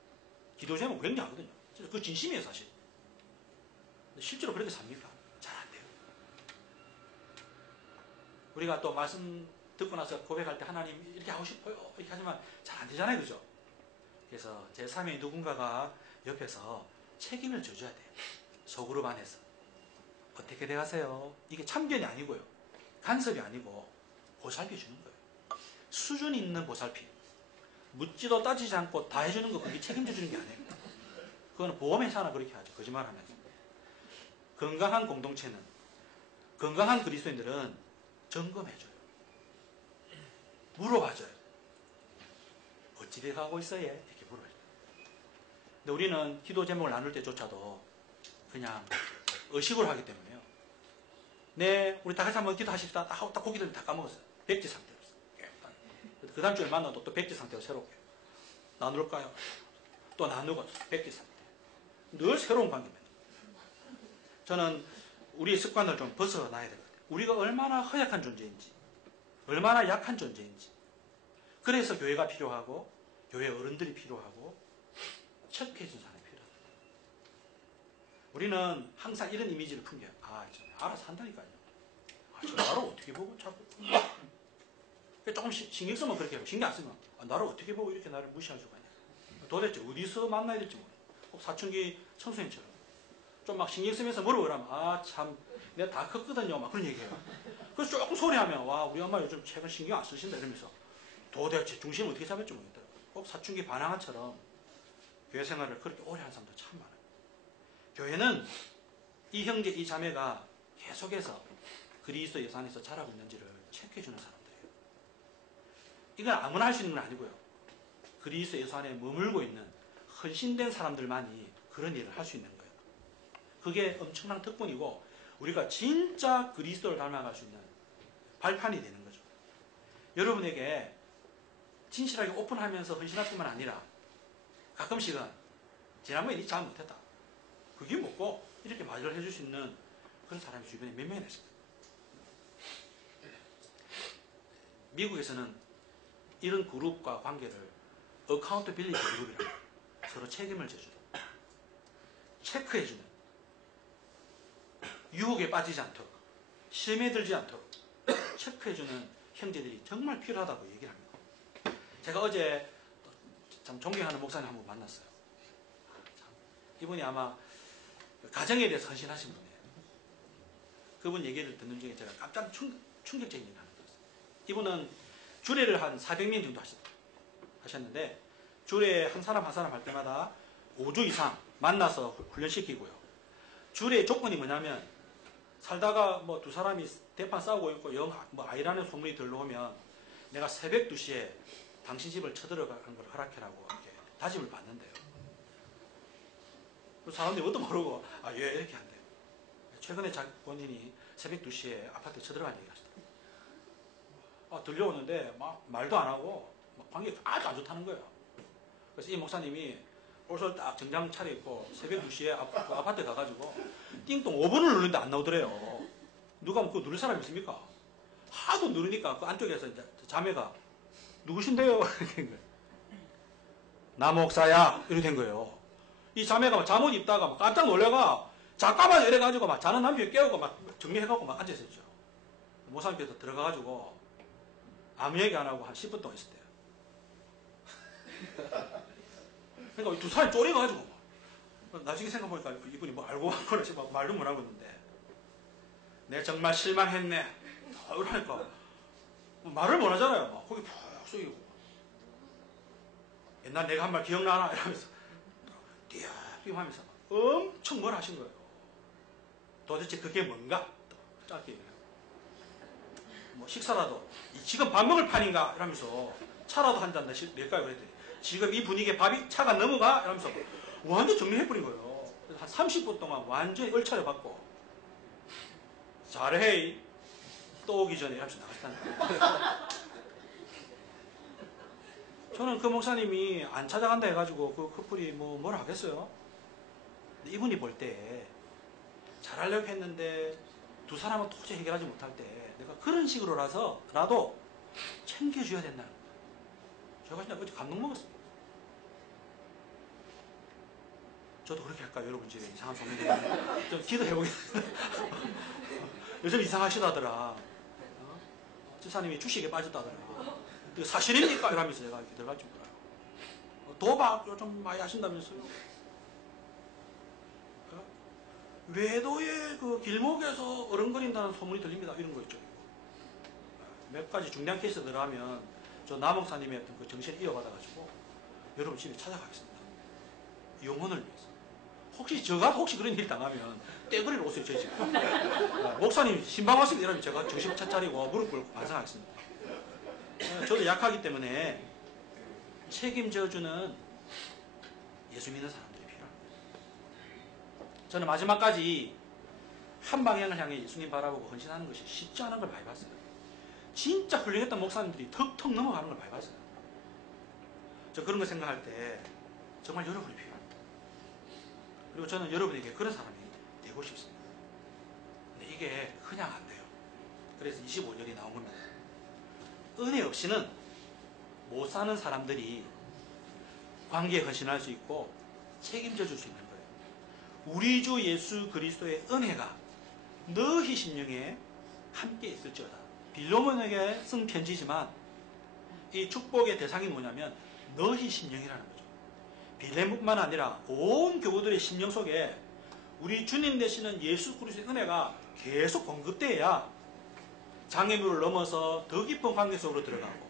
기도 제목 굉장히 하거든요. 그 진심이에요, 사실. 근데 실제로 그렇게 삽니까? 잘 안 돼요. 우리가 또 말씀 듣고 나서 고백할 때 하나님 이렇게 하고 싶어요. 이렇게 하지만 잘 안 되잖아요. 그죠? 그래서 제3의 누군가가 옆에서 책임을 져줘야 돼요. 소그룹 안에서. 어떻게 돼가세요? 이게 참견이 아니고요. 간섭이 아니고 보살펴주는 거예요. 수준 있는 보살핌. 묻지도 따지지 않고 다 해주는 거 그게 책임져주는 게 아니에요. 그거는 보험회사나 그렇게 하죠. 거짓말하면서. 건강한 공동체는 건강한 그리스도인들은 점검해줘요. 물어봐줘요. 어찌 돼가고 있어요? 이렇게 물어봐요. 근데 우리는 기도 제목을 나눌 때조차도 그냥 의식으로 하기 때문에요. 네, 우리 다 같이 한번 기도하십시다. 딱 고기들 다 까먹었어요. 백지 상태였어요. 그 다음 주에 만나도 또 백지 상태로 새롭게 나눌까요? 또 나누고 백지 상태. 늘 새로운 관계입니다. 저는 우리의 습관을 좀 벗어나야 되거든요. 우리가 얼마나 허약한 존재인지, 얼마나 약한 존재인지. 그래서 교회가 필요하고, 교회 어른들이 필요하고, 척해준 사람이 필요합니다. 우리는 항상 이런 이미지를 풍겨요. 알아서 한다니까요. 저 나를 어떻게 보고 자꾸. 조금 신경 쓰면 그렇게 해요. 신경 안 쓰면 나를 어떻게 보고 이렇게 나를 무시할 수가 있냐. 도대체 어디서 만나야 될지 모르겠어요. 꼭 사춘기 청소년처럼 좀 막 신경 쓰면서 물어보라면 아 참 내가 다 컸거든요 막 그런 얘기해요. 그래서 조금 소리하면 와 우리 엄마 요즘 최근 신경 안 쓰신다 이러면서 도대체 중심을 어떻게 잡을지 모르겠더라고요. 꼭 사춘기 반항아처럼 교회 생활을 그렇게 오래 한 사람도 참 많아요. 교회는 이 형제 이 자매가 계속해서 그리스도 예수 안에서 자라고 있는지를 체크해주는 사람들이에요. 이건 아무나 할 수 있는 건 아니고요. 그리스도 예수 안에 머물고 있는 헌신된 사람들만이 그런 일을 할 수 있는 거예요. 그게 엄청난 특권이고 우리가 진짜 그리스도를 닮아갈 수 있는 발판이 되는 거죠. 여러분에게 진실하게 오픈하면서 헌신할 뿐만 아니라 가끔씩은 지난번에 니 잘 못했다. 그게 뭐고 이렇게 말을 해줄 수 있는 그런 사람이 주변에 몇 명이나 있습니다. 미국에서는 이런 그룹과 관계를 어카운터빌리티 그룹이라고 서로 책임을 져주는 체크해주는 유혹에 빠지지 않도록 시험에 들지 않도록 체크해주는 형제들이 정말 필요하다고 얘기를 합니다. 제가 어제 참 존경하는 목사님 한 분 만났어요. 이분이 아마 가정에 대해서 헌신하신 분이에요. 그분 얘기를 듣는 중에 제가 깜짝 충격적인 얘기를 하나 들었어요. 이분은 주례를 한 400명 정도 하셨는데 주례 한 사람 한 사람 할 때마다 5주 이상 만나서 훈련시키고요. 주례의 조건이 뭐냐면 살다가 뭐 두 사람이 대판 싸우고 있고 뭐 아이라는 소문이 들러오면 내가 새벽 2시에 당신 집을 쳐들어가는 걸 허락해라고 이렇게 다짐을 받는데요. 그 사람들이 뭣도 모르고 아 예 이렇게 한대요. 최근에 자기 본인이 새벽 2시에 아파트에 쳐들어간 얘기를 하시더라고요. 들려오는데 막 말도 안 하고 막 관계가 아주 안 좋다는 거예요. 그래서 이 목사님이 옷을 딱 정장 차려입고 새벽 2시에 그 아파트에 가가지고 띵동 5번을 누르는데 안 나오더래요. 누가 그거 누를 사람이 있습니까? 하도 누르니까 그 안쪽에서 이제 자매가 누구신데요? 이렇게 된 거예요. 나 목사야. 이렇게 된 거예요. 이 자매가 막 잠옷 입다가 막 깜짝 놀래가 잠깐만 이래가지고 막 자는 남편 깨우고 막 정리해갖고 막 앉아있었죠. 목사님께서 들어가가지고 아무 얘기 안 하고 한 10분 동안 있었대요. 그러니까 두 사람이 쪼려가지고 나중에 생각해보니까 이분이 뭐 알고 왔거나 싶어 말도 못하고 있는데 내가 정말 실망했네 이러니까 말을 못하잖아요. 막 거기 푹 쏘이고 옛날 내가 한 말 기억나나 이러면서 띄엄띄엄하면서 엄청 뭘 하신 거예요. 도대체 그게 뭔가 또 짧게 얘기해요. 뭐 식사라도 지금 밥 먹을 판인가 이러면서 차라도 한 잔 낼까요 그랬더니 지금 이 분위기에 밥이 차가 넘어가 이러면서 완전 정리해버린 거예요. 그래서 한 30분 동안 완전히 얼차려 받고 잘해 또 오기 전에 이러면서 나갔다는 거예요. 저는 그 목사님이 안 찾아간다 해가지고 그 커플이 뭘 하겠어요? 근데 이분이 볼 때 잘하려고 했는데 두 사람은 도저히 해결하지 못할 때 내가 그런 식으로라도 챙겨줘야 된다는 거예요. 제가 진짜 어제 감동 먹었습니다. 저도 그렇게 할까요? 여러분 집에 이상한 소문이 좀 기도해보겠습니다. 요즘 이상하시다더라. 집사님이 주식에 빠졌다더라. 이거 사실입니까? 이러면서 제가 이렇게 들어갈 줄 몰라요. 도박 요즘 많이 하신다면서요. 외도의 그 길목에서 어른거린다는 소문이 들립니다. 이런 거 있죠. 몇 가지 중요한 케이스 들어가면 저 남목사님의 어떤 그 정신을 이어받아가지고 여러분 집에 찾아가겠습니다. 영혼을 위해서. 혹시 그런 일 당하면 떼거리를 오세요. 저희 집에. 목사님 신방 왔습니다. 이러면 제가 정신 차리고 무릎 꿇고 반성하겠습니다. 저도 약하기 때문에 책임져주는 예수 믿는 사람들이 필요합니다. 저는 마지막까지 한 방향을 향해 예수님 바라보고 헌신하는 것이 쉽지 않은 걸 많이 봤어요. 진짜 훌륭했던 목사님들이 턱턱 넘어가는 걸 많이 봤어요. 저 그런 거 생각할 때 정말 여러분이 필요합니다. 그리고 저는 여러분에게 그런 사람이 되고 싶습니다. 근데 이게 그냥 안 돼요. 그래서 25절이 나온 겁니다. 은혜 없이는 못 사는 사람들이 관계에 헌신할 수 있고 책임져 줄 수 있는 거예요. 우리 주 예수 그리스도의 은혜가 너희 심령에 함께 있을지어다. 빌로몬에게 쓴 편지지만 이 축복의 대상이 뭐냐면 너희 심령이라는 거죠. 빌레몬뿐만 아니라 온 교우들의 심령 속에 우리 주님 되시는 예수 그리스도의 은혜가 계속 공급돼야 장애물을 넘어서 더 깊은 관계 속으로 들어가고,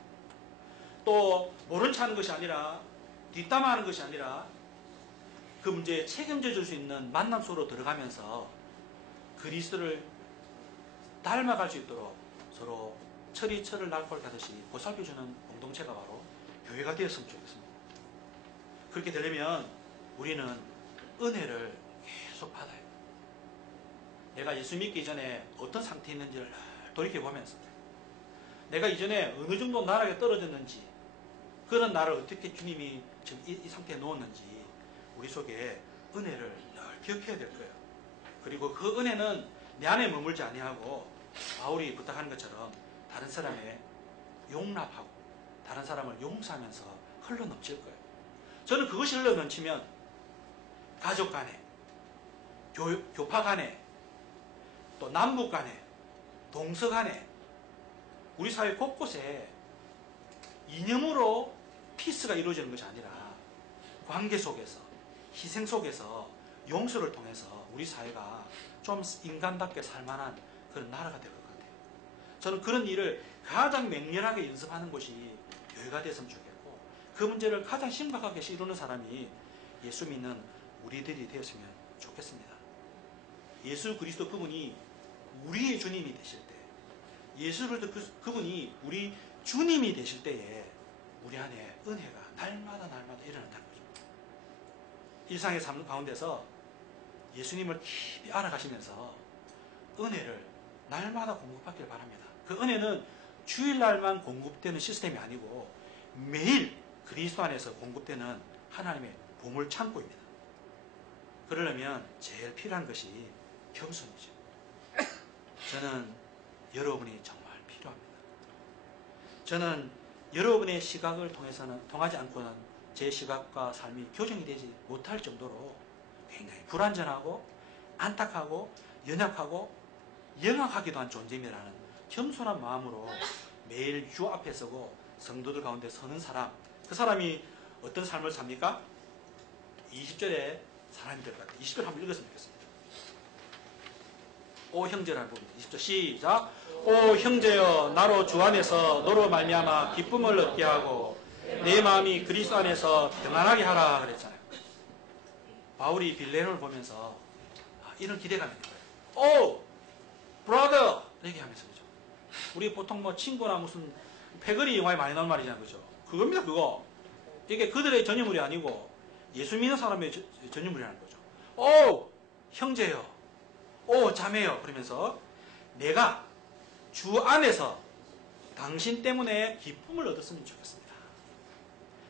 또 모른 체 하는 것이 아니라 뒷담화하는 것이 아니라 그 문제에 책임져 줄 수 있는 만남 속으로 들어가면서 그리스도를 닮아갈 수 있도록 서로 철이 철을 날골 가듯이 보살펴주는 공동체가 바로 교회가 되었으면 좋겠습니다. 그렇게 되려면 우리는 은혜를 계속 받아요. 내가 예수 믿기 전에 어떤 상태에 있는지를 돌이켜보면서 내가 이전에 어느 정도 나락에 떨어졌는지, 그런 나를 어떻게 주님이 지금 이 상태에 놓았는지 우리 속에 은혜를 늘 기억해야 될 거예요. 그리고 그 은혜는 내 안에 머물지 아니하고 바울이 부탁하는 것처럼 다른 사람의 용납하고 다른 사람을 용서하면서 흘러넘칠 거예요. 저는 그것이 흘러넘치면 가족 간에, 교파 간에, 또 남북 간에, 동서 간에, 우리 사회 곳곳에 이념으로 피스가 이루어지는 것이 아니라 관계 속에서, 희생 속에서, 용서를 통해서 우리 사회가 좀 인간답게 살만한 그런 나라가 될 것 같아요. 저는 그런 일을 가장 맹렬하게 연습하는 곳이 교회가 됐으면 좋겠고, 그 문제를 가장 심각하게 이루는 사람이 예수 믿는 우리들이 되었으면 좋겠습니다. 예수 그리스도 그분이 우리의 주님이 되실 때, 예수 그리스도 그분이 우리 주님이 되실 때에 우리 안에 은혜가 날마다 일어난다는 거죠. 일상의 삶 가운데서 예수님을 깊이 알아가시면서 은혜를 날마다 공급받기를 바랍니다. 그 은혜는 주일날만 공급되는 시스템이 아니고 매일 그리스도 안에서 공급되는 하나님의 보물 창고입니다. 그러려면 제일 필요한 것이 겸손이죠. 저는 여러분이 정말 필요합니다. 저는 여러분의 시각을 통하지 않고는 제 시각과 삶이 교정이 되지 못할 정도로 굉장히 불완전하고 안타까고 연약하고 영악하기도 한 존재임이라는 겸손한 마음으로 매일 주 앞에 서고 성도들 가운데 서는 사람, 그 사람이 어떤 삶을 삽니까? 20절에 사람이 될 것 같아요. 20절 한번 읽었으면 좋겠습니다. 오 형제라는 부분, 20절 시작. 오 형제여, 나로 주 안에서 너로 말미암아 기쁨을 얻게 하고 내 마음이 그리스도 안에서 평안하게 하라 그랬잖아요. 바울이 빌레몬을 보면서 이런 기대감이 있는 거예요. 오 브라더 이렇게 하면서, 그죠? 우리 보통 뭐 친구나 무슨 패거리 영화에 많이 나오는 말이잖아요, 그죠? 그겁니다, 그거. 이게 그들의 전유물이 아니고 예수 믿는 사람의 전유물이라는 거죠. 오 형제여, 오 자매여, 그러면서 내가 주 안에서 당신 때문에 기쁨을 얻었으면 좋겠습니다.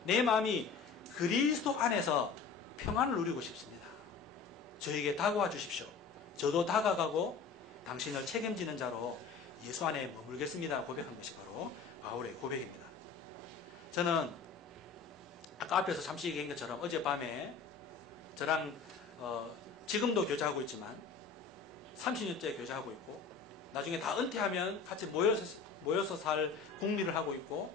내 마음이 그리스도 안에서 평안을 누리고 싶습니다. 저에게 다가와 주십시오. 저도 다가가고 당신을 책임지는 자로 예수 안에 머물겠습니다. 고백한 것이 바로 바울의 고백입니다. 저는 아까 앞에서 잠시 얘기한 것처럼 어젯밤에 저랑 지금도 교제하고 있지만 30년째 교제하고 있고, 나중에 다 은퇴하면 같이 모여서 살 국리를 하고 있고,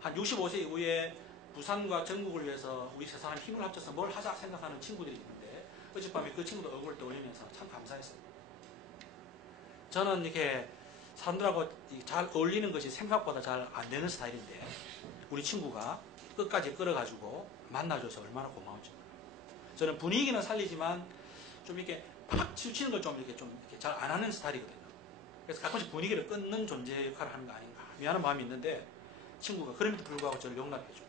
한 65세 이후에 부산과 전국을 위해서 우리 세 사람 힘을 합쳐서 뭘 하자 생각하는 친구들이 있는데, 어젯밤에 그 친구들 얼굴을 떠올리면서 참 감사했어요. 저는 이렇게 사람들하고 잘 어울리는 것이 생각보다 잘 안 되는 스타일인데, 우리 친구가 끝까지 끌어가지고 만나줘서 얼마나 고마운지. 저는 분위기는 살리지만 좀 이렇게 팍 치우치는 걸 좀 이렇게 잘 안 하는 스타일이거든요. 그래서 가끔씩 분위기를 끊는 존재 역할을 하는 거 아닌가 미안한 마음이 있는데, 친구가 그럼에도 불구하고 저를 용납해줘.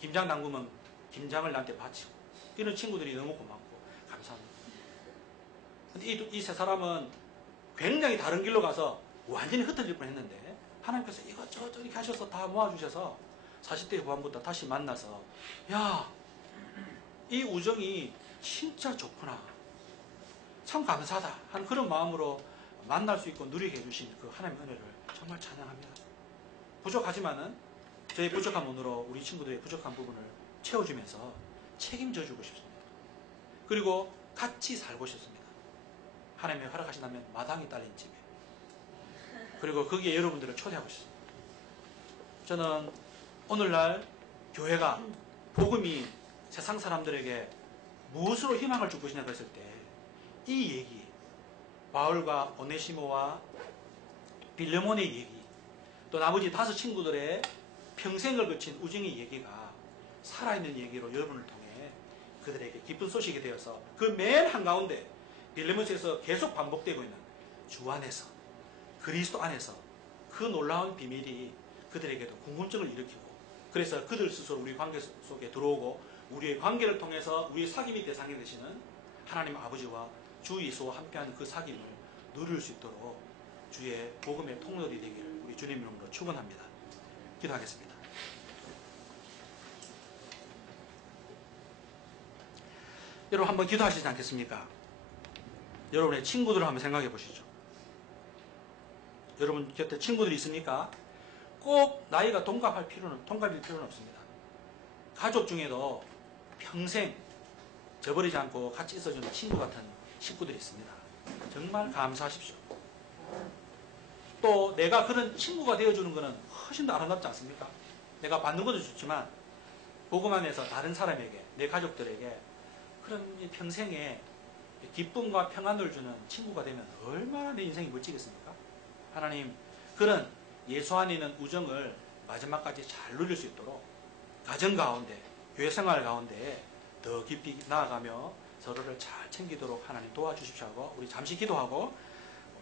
김장 담그면 김장을 나한테 바치고, 이런 친구들이 너무 고맙고 감사합니다. 근데 이 세 사람은 굉장히 다른 길로 가서 완전히 흩어질 뻔했는데, 하나님께서 이것저것 이렇게 하셔서 다 모아주셔서 40대 후반부터 다시 만나서, 야, 이 우정이 진짜 좋구나, 참 감사하다 하는 그런 마음으로 만날 수 있고 누리게 해주신 그 하나님의 은혜를 정말 찬양합니다. 부족하지만은 저의 부족한 문으로 우리 친구들의 부족한 부분을 채워주면서 책임져 주고 싶습니다. 그리고 같이 살고 싶습니다. 하나님이 허락하신다면 마당이 딸린 집에, 그리고 거기에 여러분들을 초대하고 싶습니다. 저는 오늘날 교회가 복음이 세상 사람들에게 무엇으로 희망을 줄 것이냐 그랬을 때 이 얘기, 바울과 오네시모와 빌레몬의 얘기, 또 나머지 5 친구들의 평생을 거친 우정의 얘기가 살아있는 얘기로 여러분을 통해 그들에게 기쁜 소식이 되어서 그 맨 한가운데 빌레몬서에서 계속 반복되고 있는 주 안에서, 그리스도 안에서 그 놀라운 비밀이 그들에게도 궁금증을 일으키고, 그래서 그들 스스로 우리 관계 속에 들어오고 우리의 관계를 통해서 우리 사귐의 대상이 되시는 하나님 아버지와 주 예수와 함께하는 그 사귐을 누릴 수 있도록 주의 복음의 통로들이 되기를 우리 주님 이름으로 축원합니다. 기도하겠습니다. 여러분 한번 기도하시지 않겠습니까? 여러분의 친구들을 한번 생각해 보시죠. 여러분 곁에 친구들이 있습니까? 꼭 나이가 동갑일 필요는 없습니다. 가족 중에도 평생 저버리지 않고 같이 있어주는 친구 같은 식구들이 있습니다. 정말 감사하십시오. 또 내가 그런 친구가 되어주는 것은 훨씬 더 아름답지 않습니까? 내가 받는 것도 좋지만 복음 안에서 다른 사람에게, 내 가족들에게 그런 평생에 기쁨과 평안을 주는 친구가 되면 얼마나 내 인생이 멋지겠습니까? 하나님, 그런 예수 안에 있는 우정을 마지막까지 잘 누릴 수 있도록 가정 가운데, 교회 생활 가운데 더 깊이 나아가며 서로를 잘 챙기도록 하나님 도와주십시오 하고 우리 잠시 기도하고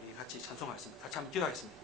우리 같이 찬송하겠습니다. 같이 한번 기도하겠습니다.